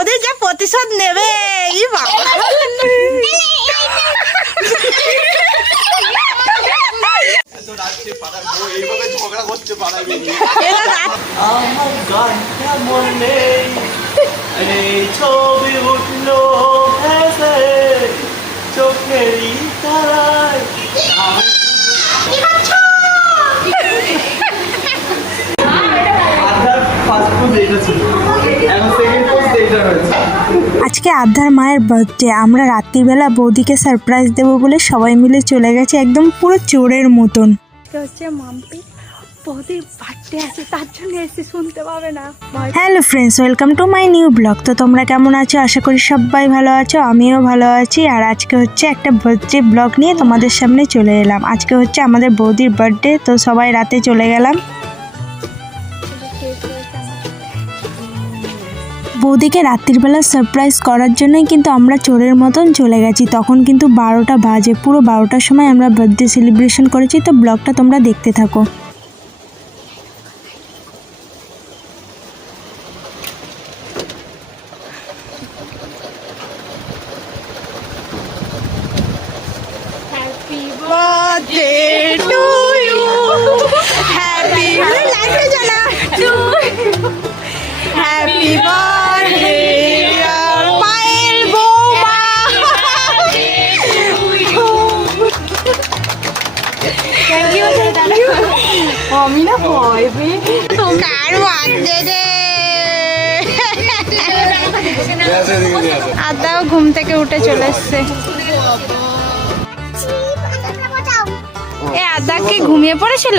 ওদের যে প্রতিশোধ নেবে ছবি উঠলো চোখেরই তারায় আজকে আদ্যার মায়ের বার্থডে। আমরা রাত্রিবেলা বৌদিকে সারপ্রাইজ দেবো বলে সবাই মিলে চলে গেছে একদম পুরো চোরের মতন। হচ্ছে মাম্পি বৌদির বার্থডে আছে তার জন্য এসে শুনতে পাবে না। Hello friends, welcome to my new blog. তো তোমরা কেমন আছো? আশা করি সবাই ভালো আছো, আমিও ভালো আছি। আর আজকে হচ্ছে একটা বার্থডে ব্লগ নিয়ে তোমাদের সামনে চলে এলাম। আজকে হচ্ছে আমাদের বৌদির বার্থডে, তো সবাই রাতে চলে গেলাম। বৌদিকে রাত্রিবেলা সারপ্রাইজ করার জন্যই কিন্তু আমরা চোরের মতন চলে গেছি। তখন কিন্তু 12টা বাজে, পুরো 12টার সময় আমরা বার্থডে সেলিব্রেশন করেছি। তো ব্লগটা তোমরা দেখতে থাকো। Happy birthday to you. Happy birthday to you. Happy birthday dear Payel বৌমা। Thank you. আমি না ভয় পেয়ে কার বার্থডে রে। আদাও ঘুম থেকে উঠে চলে এসছে। এ আদা কি ঘুমিয়ে পড়েছিল?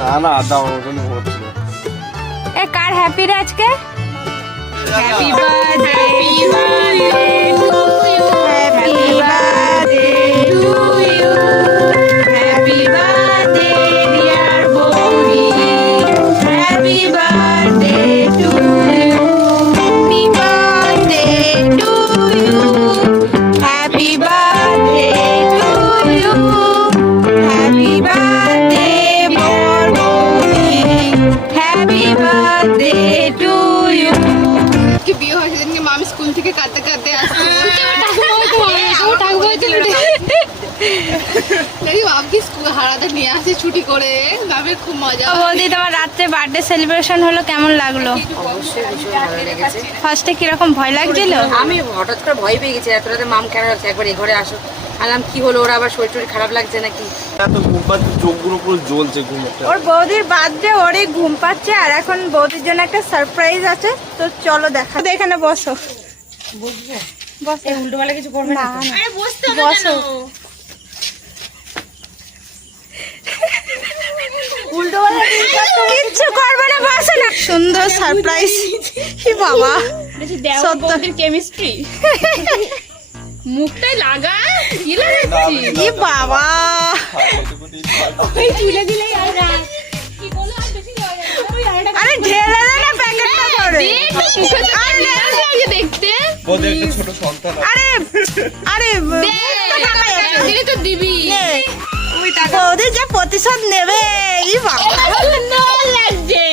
না না, আদা আমার জন্য ঘুমাচ্ছিল। এ কার হ্যাপি রে আজকে? Happy birthday to you, happy birthday to you, happy birthday dear boudi, happy birthday to you, happy birthday to you, happy birthday to you, happy birthday মোর boudi, happy birthday to you. কি বিয়ে হয়েছে দিনকে মামি স্কুল থেকে কাঁদতে কাঁদতে আসছে। বাবকি হারাতে নিয়ে আসে ছুটি করে, মামের খুব মজা। বৌদি তোমার রাত্রে বার্থডে সেলিব্রেশন হলো, কেমন লাগলো? অবশ্যই ভীষণ ভালো লেগেছে। ফার্স্টে কিরকম ভয় লাগছিল? আমি হঠাৎ করে ভয় পেয়ে গেছি, এত রাতে মাম কেন আছে, একবার এ ঘরে আসো। আলাম কি হলো, ওরা আবার শরীর টরীর খারাপ লাগছে নাকি? এত ঘুম পাচ্ছে, চোখগুলো পুরো জ্বলছে ঘুমটা। ওর বৌদির বার্থডে, ওরই ঘুম পাচ্ছে। আর এখন বৌদির জন্য একটা সারপ্রাইজ আছে, তো চলো দেখা। এখানে বসো, বসো। উল্টোপাল্টা কিছু করবে না? বসো। কিচ্ছু করবে না, বসো না। সুন্দর সারপ্রাইজ। কি বাবা, সত্যি কেমিস্ট্রি মুখটাই লাগা কি লাগাচ্ছি? কি বাবা, তুলে দিলেই আরে ঢেলে দে না প্যাকেটটা করে। দেখতে ওদের একটা ছোট সন্তান আছে। আরে আরে দিলে তো দিবি। ওদের যে প্রতিশোধ নেবে ই বাবা। লাগছে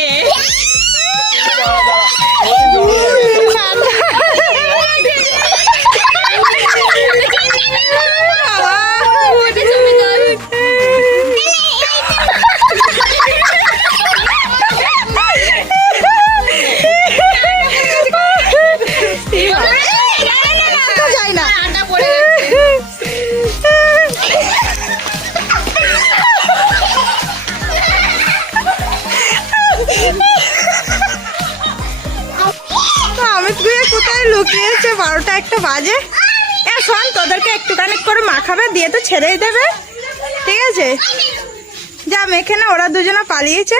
আমি তুই কোথায় লুকিয়েছে? 12টা একটা বাজে। শোন, তোদেরকে একটুখানি করে মাখাবে, দিয়ে তো ছেড়েই দেবে, ঠিক আছে? যা মেখে না, ওরা দুজনে পালিয়েছে।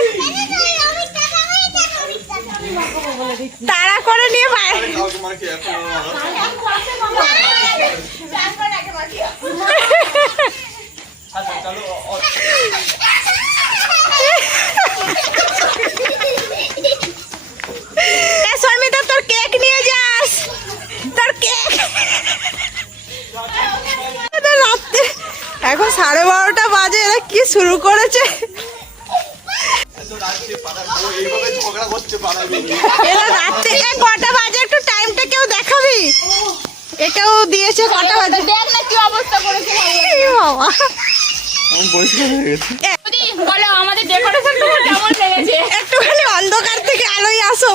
তাড়া করে নিয়ে শর্মিতা, তোর কেক নিয়ে যাস, তোর কেক। এখন 12:30 বাজে, এরা কি শুরু করেছে? এরা রাত্রে কটা বাজে একটু দিয়েছে কটা বাজে দেখ না কি অবস্থা করেছে এই বাবা আমি পরিষ্কার হয়ে গেছে। বলো আমাদের ডেকোরেশন কেমন লেগেছে একটুখানি অন্ধকার থেকে আলোয় আসো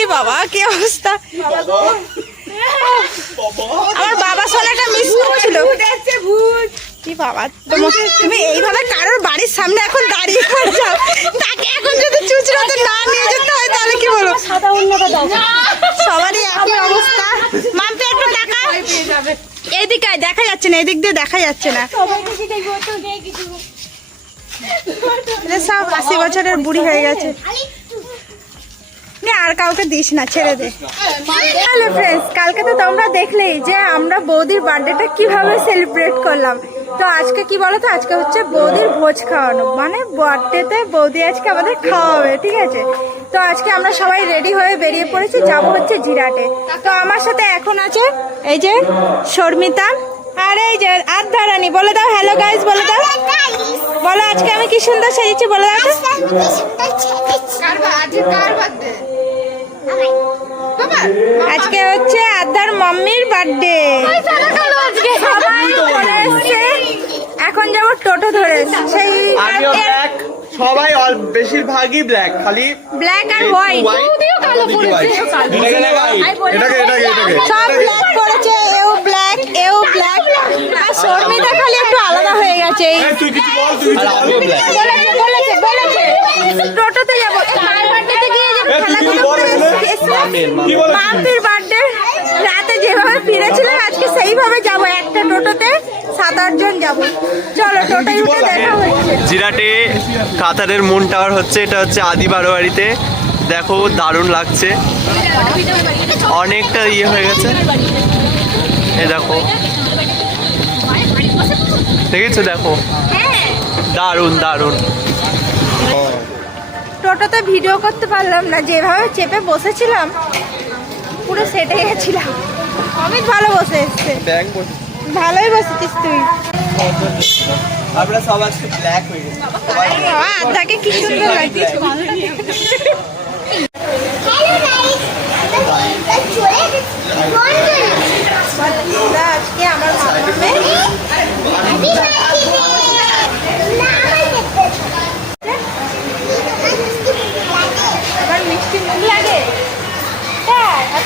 এই বাবা কি অবস্থা আমার বাবা সোনাটা মিস করছিল কি বাবা তুমি এইভাবে কারোর বাড়ির সামনে এখন দাঁড়িয়ে যাও তাকে এখন যদি চুচড়াতে না নিয়ে যেতে হয় তাহলে কি বলবো সবারই একই অবস্থা মাম্পি একটু টাকা এইদিকে আয়, দেখা যাচ্ছে না এদিক দিয়ে দেখা যাচ্ছে না এরা সব 80 বছরের বুড়ি হয়ে গেছে আর কাউকে দিস না ছেড়ে দে হ্যালো ফ্রেন্ডস কালকে তো তোমরা দেখলেই যে আমরা বৌদির বার্থডেটা কিভাবে সেলিব্রেট করলাম তো আজকে কি বলো তো আজকে হচ্ছে বৌদির ভোজ খাওয়ানো মানে বার্থডেতে বৌদি আজকে আমাদের খাওয়াবে ঠিক আছে তো আজকে আমরা সবাই রেডি হয়ে বেরিয়ে পড়েছি যাব হচ্ছে জিরাটে তো আমার সাথে এখন আছে এই যে শর্মিতা আর এই যে আদ্ধারানী বলে দাও হ্যালো গাইস বলে দাও বলো আজকে আমি কি সুন্দর সেজেছি বলে দাও আজকে হচ্ছে আদ্ধার মাম্মির বার্থডে সবাই চলে এসছে এখন যাবো টোটো ধরে সেই আমিও ব্ল্যাক সবাই বেশিরভাগই ব্ল্যাক খালি ব্ল্যাক আর হোয়াইট সব ব্ল্যাক করেছে এও ব্ল্যাক আর শর্মিতা খালি একটু আলাদা হয়ে গেছে তুই কিছু বল তুই কিছু বল বলেছে টোটোতে যাবো কার বার্থডেতে গিয়ে যে খেলাধুলো করে মাম্পির বার্থডে রাতে যেভাবে ফিরেছিলাম আজকে সেইভাবে যাবো একটা টোটোতে 7-8 জন যাবো চলো টোটোয় উঠে দেখা হচ্ছে জিরাটে কাতারের মুন টাওয়ার হচ্ছে এটা হচ্ছে আদি বারোয়ারিতে দেখো দারুণ লাগছে অনেকটা ইয়ে হয়ে গেছে এ দেখো দেখেছো দেখো দারুণ দারুণ টোটোতে ভিডিও করতে পারলাম না যেভাবে চেপে বসেছিলাম পুরো সেটে গেছিলাম অমিত ভালো বসে এসছে ভালোই বসেছিস তুই আমরা সব আজকে ব্ল্যাক হয়ে গেছি আদাকে কি সুন্দর লাগছে আজকে আমার আমার মিষ্টি মুখ লাগে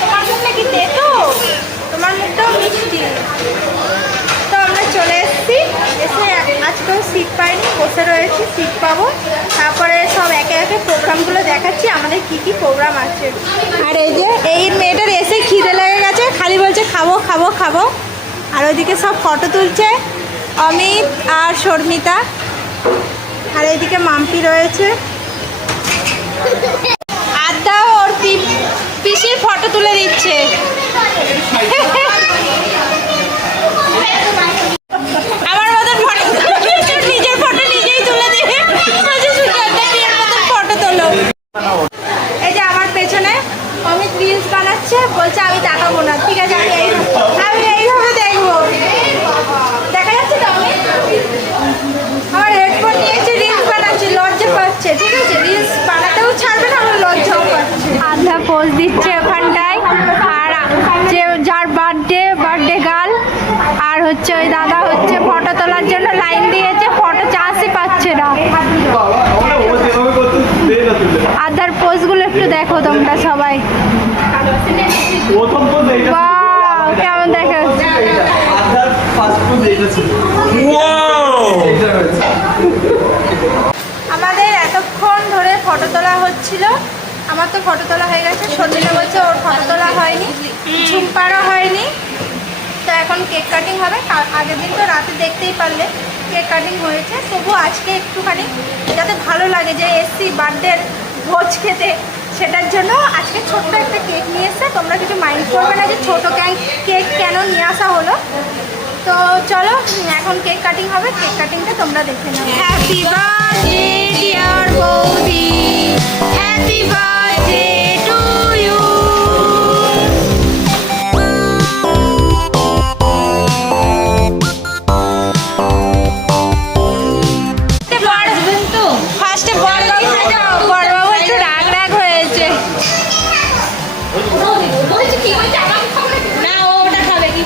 তোমার মুখ নাকি দেখো তোমার মুখটাও মিষ্টি তো আমরা চলে এসেছি এসে আজকেও সিট পাইনি বসে রয়েছি সিট পাবো তারপরে সব একে একে প্রোগ্রামগুলো দেখাচ্ছি আমাদের কি কি প্রোগ্রাম আছে আর এই যে এই মেয়েটার এসে খিদে লেগে গেছে খালি বলছে খাবো খাবো খাবো আর ওইদিকে সব ফটো তুলছে অমিত আর শর্মিতা আর এইদিকে মাম্পি রয়েছে আড্ডা ওর পিসির ফটো তুলে দিচ্ছে আমার মতন ফটো নিজের ফটো নিজেই তুলে দিয়ে ফটো তোলো এই যে আমার পেছনে অমিত রিলস বানাচ্ছে বলছে আমি তাকাবো না ঠিক আছে আমি এইভাবে দেখবো দেখা যাচ্ছে তো অমিত আমার হেডফোন নিয়েছে রিলস বানাচ্ছে লজ্জা পাচ্ছে ঠিক আছে রিলস বানাতেও ছাড়বে না আমার লজ্জাও পাচ্ছে আধা পোজ দিচ্ছে ওখানটায় আর যে যার বার্থডে গার্ল আর হচ্ছে ওই দাদা হচ্ছে ফটো তোলার জন্য লাইন দিয়েছে ফটো চান্সই পাচ্ছে না আধার পোজগুলো একটু দেখো তোমরা সবাই কেমন দেখা আমাদের এতক্ষণ ধরে ফটো তোলা হচ্ছিল আমার তো ফটো তোলা হয়ে গেছে শর্মিলা বলছে ওর ফটো তোলা হয়নি ঝুমপাড়া হয়নি তো এখন কেক কাটিং হবে আগের দিন তো রাতে দেখতেই পারলে কেক কাটিং হয়েছে তবু আজকে একটুখানি যাতে ভালো লাগে যে এসছি বার্থডের ভোজ খেতে সেটার জন্য আজকে ছোট্ট একটা কেক নিয়ে এসছে তোমরা কিছু মাইন্ড করবে না যে ছোটো কেক কেন নিয়ে আসা হলো তো চলো এখন কেক কাটিং হবে কেক কাটিংটা তোমরা দেখে নাও happy birthday dear boudi happy birthday to you ফার্স্টে বড়বাবু যাও বড়বাবু একটু রাগ হয়েছে না ও ওটা খাবে কি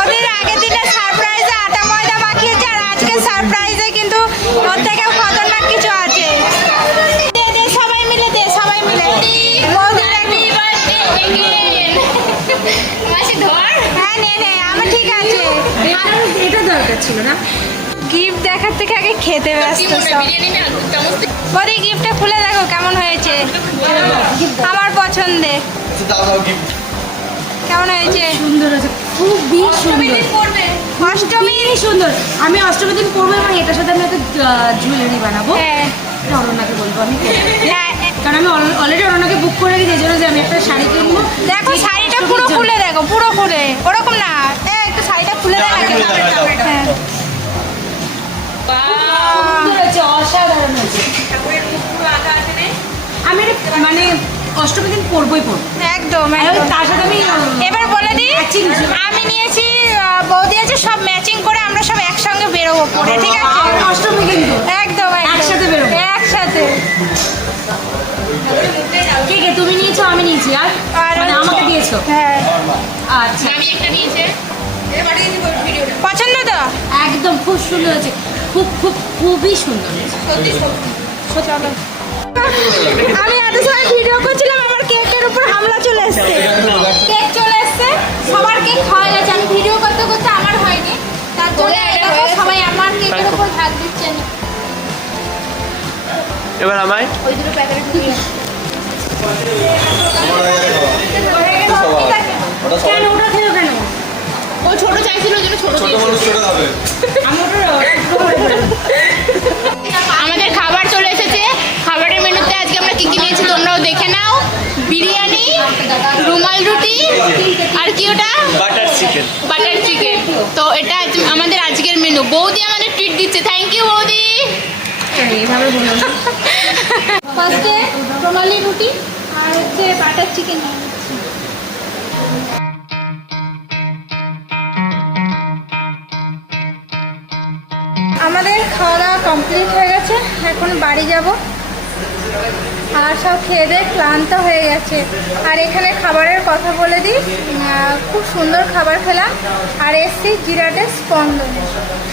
ওদের আগের দিনে সারপ্রাইজে আটা ময়দা মাখিয়েছে আর আজকে সারপ্রাইজে কিন্তু ওর থেকেও খতরনাক কিছু আছে। দে দে সবাই মিলে দে, সবাই মিলে বৌদির হ্যাঁ নে নে, আমি ঠিক আছে। এটা দরকার ছিল না। গিফট দেখার থেকে আগে খেতে ব্যস্ত সব। বৌদি গিফটটা খুলে দেখো কেমন হয়েছে, আমার পছন্দের কেমন হয়েছে। সুন্দর আছে, খুবই সুন্দর। অষ্টমী সুন্দর। আমি অষ্টমীর দিন পরবো এবং এটার সাথে আমি একটা জুয়েলারি বানাবো। হ্যাঁ এটা অরণ্যাকে বলবো আমি করবো। হ্যাঁ, কারণ আমি অলরেডি অরণ্যাকে বুক করে রেখেছি, এই জন্য যে আমি একটা শাড়ি কিনবো। দেখো শাড়িটা পুরো খুলে দেখো, পুরো খুলে, ওরকম না, একটু শাড়িটা খুলে দেখো। হ্যাঁ সুন্দর হয়েছে, অসাধারণ হয়েছে। আমি এটা মানে অষ্টমীর দিন পরবোই পরবো একদম আর একদম। তার সাথে আমি এবার বলে দিই, আমি নিয়েছি, বৌদি আছে, সব ম্যাচিং করে আমরা সব একসঙ্গে বেরোবো পরে, ঠিক আছে? অষ্টমী কিন্তু একদম একদম। একসাথে বেরোবো। একসাথে। ঠিক আছে, তুমি নিয়েছো আমি নিয়েছি আর আর মানে আমাকে দিয়েছো। হ্যাঁ আচ্ছা, আমি একটা নিয়েছে পছন্দ তো? একদম খুব সুন্দর হয়েছে, খুবই সুন্দর হয়েছে। চলো। আমি এত সময় ভিডিও করছিলাম, আমার কেকের উপর হামলা চলে এসছে। কেক চলে এসছে, সবার কেক খাওয়া গেছে, আমি ভিডিও করতে করতে আমার হয়নি, তার জন্য দেখো সবাই আমার কেকের উপর ভাগ দিচ্ছেন। এবার আমায় ওই দুটো প্যাকেট কেন ওটা খেলো কেন? ও ছোট চাইছিল ওই জন্য ছোট আমাদের খাবার চলে এসেছে। খাবারের মেনুতে আজকে আমরা কি কি নিয়েছি তোমরাও দেখে নাও। বিরিয়ানি, রুমাল রুটি, আর কি ওটা বাটার চিকেন। Butter chicken. তো এটা আমাদের আজকের মেনু। বৌদি আমাদের ট্রিট দিচ্ছে, থ্যাংক ইউ বৌদি। এইভাবে বলো না। ফার্স্টে রুমালি রুটি আর হচ্ছে বাটার চিকেন। আমাদের খাওয়া দাওয়া কমপ্লিট হয়ে গেছে, এখন বাড়ি যাব। আর সব খেয়ে দিয়ে ক্লান্ত হয়ে গেছে। আর এখানে খাবারের কথা বলে দিই, খুব সুন্দর খাবার খেলাম। আর এসছি জিরাটে স্পন্দনে,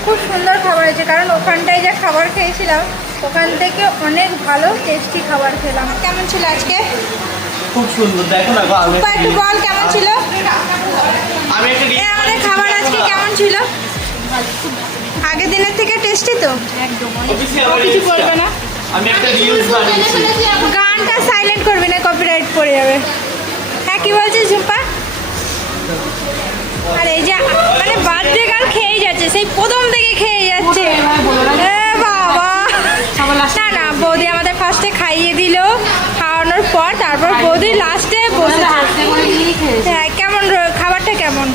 খুব সুন্দর খাবার হয়েছে, কারণ ওখানটায় যা খাবার খেয়েছিলাম ওখান থেকে অনেক ভালো টেস্টি খাবার খেলাম। কেমন ছিল আজকে? খুব সুন্দর, দেখো না গো, আমি একটু বল কেমন ছিল? আমি একটা আমাদের খাবার আজকে কেমন ছিল? আগের দিনের থেকে টেস্টি তো? কিছু বলবে না? আমি একটা রিলস বানিয়েছি। গানটা সাইলেন্ট করবি না, কপিরাইট পড়ে যাবে। হ্যাঁ কি বলছিস ঝুম্পা? আর এই যে মানে বার্থডে গান খেয়েই যাচ্ছে, সেই প্রথম থেকে খেয়ে যাচ্ছে। এ বাবা, না না, বৌদি আমাদের ফার্স্টে খাইয়ে দিল, খাওয়ানোর পর তারপর বৌদি লাস্টে বসে। হ্যাঁ কেমন খাবারটা কেমন?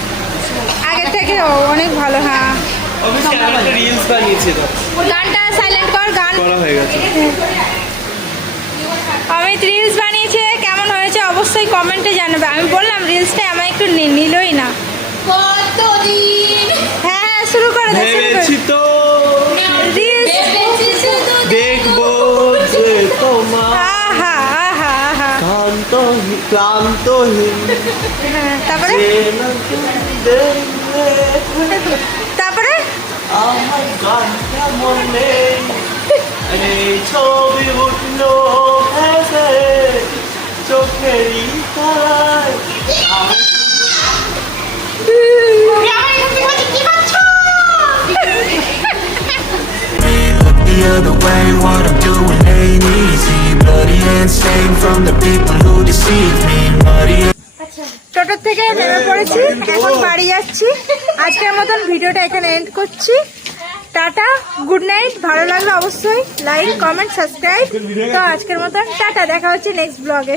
আগের থেকে অনেক ভালো। হ্যাঁ অবশ্যই আমি একটা রিলস বানিয়েছি তো। গানটা সাইলেন্ট কর, গান করা হয়ে গেছে। অমিত রিলস বানিয়েছে, কেমন হয়েছে অবশ্যই কমেন্টে জানাবে। আমি বললাম রিলসটা আমার একটু নিলই না। কতদিন হ্যাঁ শুরু করে দে, শুরু ভেবেছি করে। তো রিলস দেখবো যে তোমার আহা আহা আহা। ক্লান্তহীন হ্যাঁ, তারপরে তারপরে আমার গান কেমন নেই, এই ছবি উঠলো ভেসে চোখেরই তারায়। Look the other way, what I'm doing ain't easy. Bloody and stained from the people who deceive me. Muddy. টোটোর থেকে নেমে পড়েছি, এখন বাড়ি যাচ্ছি। আজকের মতন ভিডিওটা এখানে এন্ড করছি। Tata, good night. ভালো লাগলে অবশ্যই লাইক, কমেন্ট, সাবস্ক্রাইব। তো আজকের মতন টাটা, দেখা হচ্ছে নেক্সট ব্লগে।